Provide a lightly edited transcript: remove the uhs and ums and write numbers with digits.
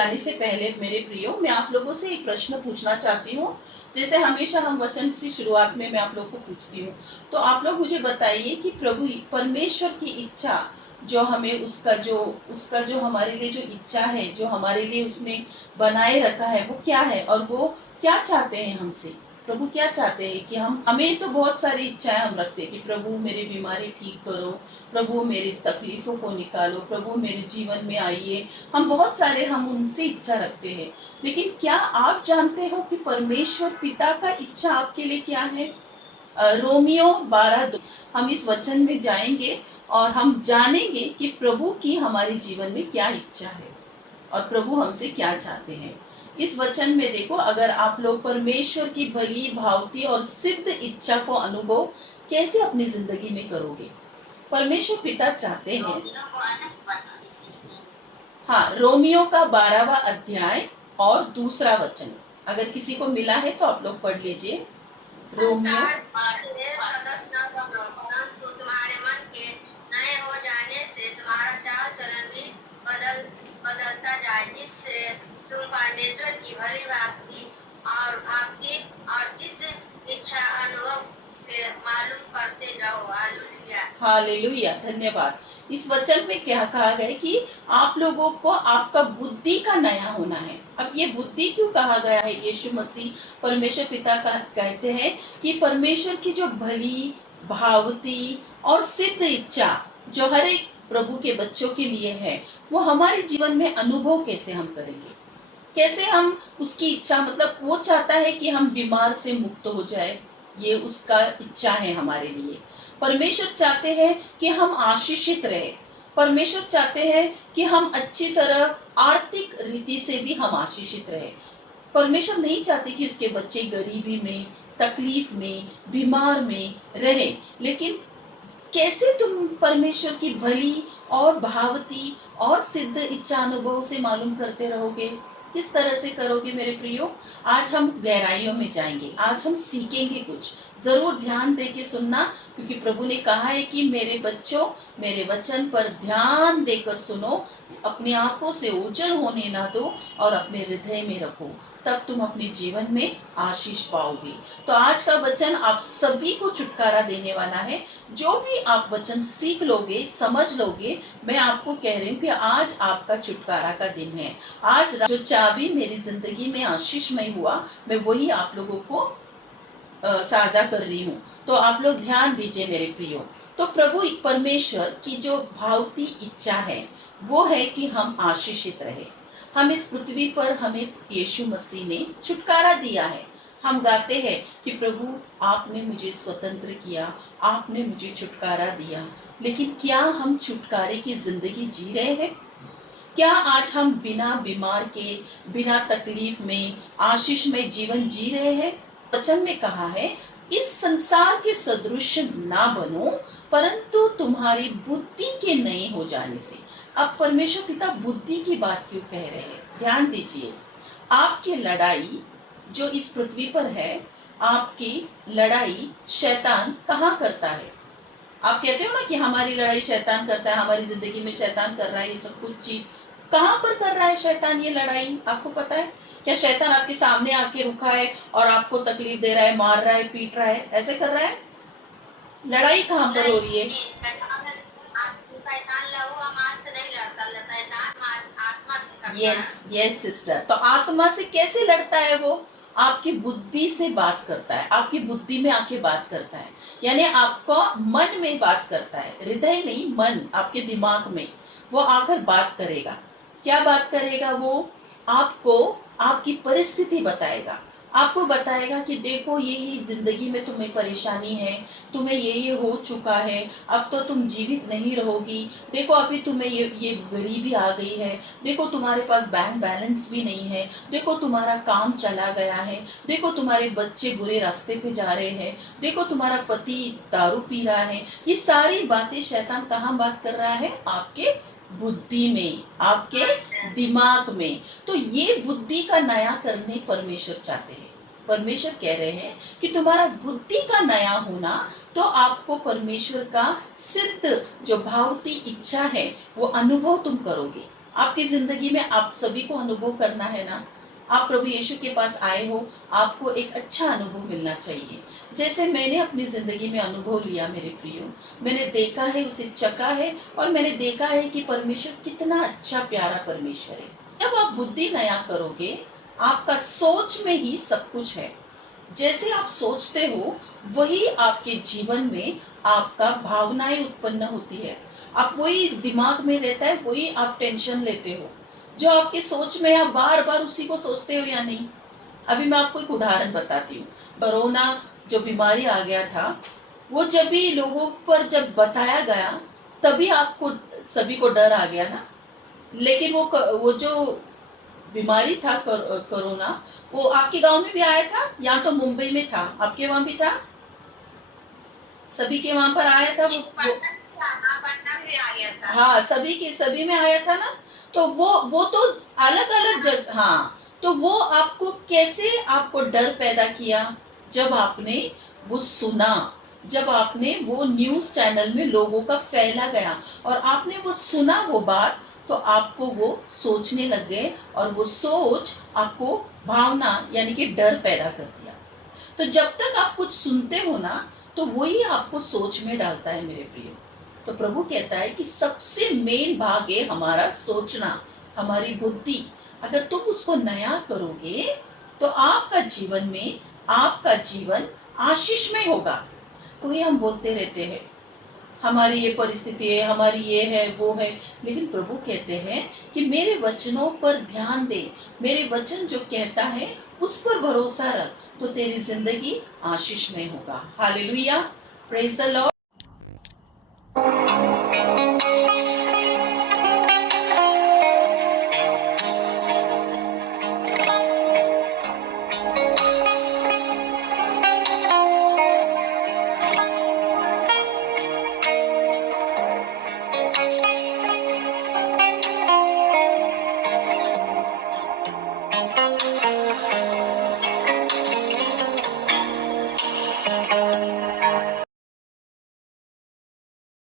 जाने से पहले मेरे प्रियो, मैं आप लोगों से एक प्रश्न पूछना चाहती हूँ। जैसे हमेशा हम वचन से शुरुआत में मैं आप लोग को पूछती हूँ, तो आप लोग मुझे बताइए कि प्रभु परमेश्वर की इच्छा जो हमें उसका जो हमारे लिए जो इच्छा है, जो हमारे लिए उसने बनाए रखा है, वो क्या है और वो क्या चाहते हैं हमसे। प्रभु क्या चाहते हैं कि हमें तो बहुत सारी इच्छाएं हम रखते हैं कि प्रभु मेरी बीमारी ठीक करो, प्रभु मेरी तकलीफों को निकालो, प्रभु मेरे जीवन में आइए। हम उनसे इच्छा रखते हैं, लेकिन क्या आप जानते हो कि परमेश्वर पिता का इच्छा आपके लिए क्या है। रोमियो 12:2 हम इस वचन में जाएंगे और हम जानेंगे कि प्रभु की हमारे जीवन में क्या इच्छा है और प्रभु हमसे क्या चाहते हैं। इस वचन में देखो, अगर आप लोग परमेश्वर की भली भावती और सिद्ध इच्छा को अनुभव कैसे अपनी जिंदगी में करोगे। परमेश्वर पिता चाहते हैं, हाँ, रोमियो का 12वां अध्याय और दूसरा वचन, अगर किसी को मिला है तो आप लोग पढ़ लीजिए। रोमियो तुम्हारे मन के नए हो जाने से तुम्हारा चाल चलन भी बदलता जाए, जिससे तुम परमेश्वर की भली भांति और सिद्ध इच्छा अनुभव के मालूम करते रहो। हालेलुया, हालेलुया, धन्यवाद। इस वचन में क्या कहा गया कि आप लोगों को आपका बुद्धि का नया होना है। अब ये बुद्धि क्यों कहा गया है। यीशु मसीह परमेश्वर पिता का कहते हैं कि परमेश्वर की जो भली भावती और सिद्ध इच्छा जो हर एक प्रभु के बच्चों के लिए है, वो हमारे जीवन में अनुभव कैसे हम करेंगे, कैसे हम उसकी इच्छा, मतलब वो चाहता है कि हम बीमार से मुक्त हो जाए, ये उसका इच्छा है हमारे लिए। परमेश्वर चाहते हैं कि हम आशीषित रहे। परमेश्वर चाहते हैं कि हम अच्छी तरह आर्थिक रीति से भी हम आशीषित रहे। परमेश्वर नहीं चाहते कि उसके बच्चे गरीबी में, तकलीफ में, बीमार में रहे। लेकिन कैसे तुम परमेश्वर की भली और भावती और सिद्ध इच्छा अनुभव से मालूम करते रहोगे, किस तरह से करोगे मेरे प्रियो। आज हम गहराइयों में जाएंगे, आज हम सीखेंगे कुछ। जरूर ध्यान दे के सुनना, क्योंकि प्रभु ने कहा है कि मेरे बच्चों मेरे वचन पर ध्यान देकर सुनो, अपनी आंखों से ओझल होने ना दो और अपने हृदय में रखो, तब तुम अपने जीवन में आशीष पाओगे। तो आज का वचन आप सभी को छुटकारा देने वाला है। जो भी आप वचन सीख लोगे, समझ लोगे, मैं आपको कह रही हूँ कि आज आपका छुटकारा का दिन है। आज जो चाबी मेरी जिंदगी में आशीषमय हुआ, मैं वही आप लोगों को साझा कर रही हूँ। तो आप लोग ध्यान दीजिए मेरे प्रियो। तो प्रभु परमेश्वर की जो भावती इच्छा है वो है कि हम आशीषित रहे। हम इस पृथ्वी पर हमें यीशु मसीह ने छुटकारा दिया है। हम गाते हैं कि प्रभु आपने मुझे स्वतंत्र किया, आपने मुझे छुटकारा दिया। लेकिन क्या हम छुटकारे की जिंदगी जी रहे हैं। क्या आज हम बिना बीमार के, बिना तकलीफ में आशीष में जीवन जी रहे हैं। वचन में कहा है, इस संसार के सदृश ना बनो, परंतु तुम्हारी बुद्धि के नए हो जाने से। अब परमेश्वर पिता बुद्धि की बात क्यों कह रहे हैं, ध्यान दीजिए। आपकी लड़ाई जो इस पृथ्वी पर है, आपकी लड़ाई शैतान कहाँ करता है। आप कहते हो ना कि हमारी लड़ाई शैतान करता है, हमारी जिंदगी में शैतान कर रहा है। ये सब कुछ चीज कहाँ पर कर रहा है शैतान ये लड़ाई, आपको पता है क्या। शैतान आपके सामने आके रुका है और आपको तकलीफ दे रहा है, मार रहा है, पीट रहा है, ऐसे कर रहा है। लड़ाई कहाँ पर हो रही है। यस यस सिस्टर, तो आत्मा से कैसे लड़ता है वो। आपकी बुद्धि से बात करता है, आपकी बुद्धि में आके बात करता है, यानी आपको मन में बात करता है, हृदय नहीं, मन, आपके दिमाग में वो आकर बात करेगा। क्या बात करेगा वो, आपको आपकी परिस्थिति बताएगा। आपको बताएगा कि देखो ये जिंदगी में तुम्हें परेशानी है, तुम्हें ये हो चुका है, अब तो तुम जीवित नहीं रहोगी। देखो अभी तुम्हें ये गरीबी आ गई है, देखो तुम्हारे पास बैंक बैलेंस भी नहीं है, देखो तुम्हारा काम चला गया है, देखो तुम्हारे बच्चे बुरे रास्ते पे जा रहे हैं, देखो तुम्हारा पति दारू पी रहा है। ये सारी बातें शैतान कहाँ बात कर रहा है, आपके बुद्धि में, आपके दिमाग में। तो ये बुद्धि का नया करने परमेश्वर चाहते हैं। परमेश्वर कह रहे हैं कि तुम्हारा बुद्धि का नया होना, तो आपको परमेश्वर का सिद्ध जो भावती इच्छा है वो अनुभव तुम करोगे। आपकी जिंदगी में आप सभी को अनुभव करना है ना। आप प्रभु यीशु के पास आए हो, आपको एक अच्छा अनुभव मिलना चाहिए। जैसे मैंने अपनी जिंदगी में अनुभव लिया मेरे प्रियो, मैंने देखा है, उसे चखा है, और मैंने देखा है कि परमेश्वर कितना अच्छा प्यारा परमेश्वर है। जब आप बुद्धि नया करोगे, आपका सोच में ही सब कुछ है। जैसे आप सोचते हो वही आपके जीवन में आपका भावनाएं उत्पन्न होती है। आप वही दिमाग में रहता है, वही आप टेंशन लेते हो जो आपके सोच में, आप बार बार उसी को सोचते हो या नहीं। अभी मैं आपको एक उदाहरण बताती हूँ। कोरोना जो बीमारी आ गया था, वो जब भी लोगों पर जब बताया गया, तभी आपको सभी को डर आ गया ना। लेकिन वो जो बीमारी था कोरोना, वो आपके गांव में भी आया था, या तो मुंबई में था, आपके वहां भी था, सभी के वहां पर आया था पटना भी आ गया था। हाँ, सभी में आया था ना। तो वो तो अलग अलग जगह, हाँ, तो वो आपको कैसे आपको डर पैदा किया, जब आपने वो सुना, जब आपने वो न्यूज चैनल में लोगों का फैला गया और आपने वो सुना वो बात, तो आपको वो सोचने लग गए, और वो सोच आपको भावना यानी कि डर पैदा कर दिया। तो जब तक आप कुछ सुनते हो ना, तो वही आपको सोच में डालता है मेरे प्रिय। तो प्रभु कहता है कि सबसे मेन भाग है हमारा सोचना, हमारी बुद्धि। अगर तुम उसको नया करोगे, तो आपका जीवन आशीषमय होगा। तो ये हम बोलते रहते हैं, हमारी ये परिस्थिति है, हमारी ये है, वो है, लेकिन प्रभु कहते हैं कि मेरे वचनों पर ध्यान दे, मेरे वचन जो कहता है उस पर भरोसा रख, तो तेरी जिंदगी आशीषमय होगा। Hallelujah, praise the Lord.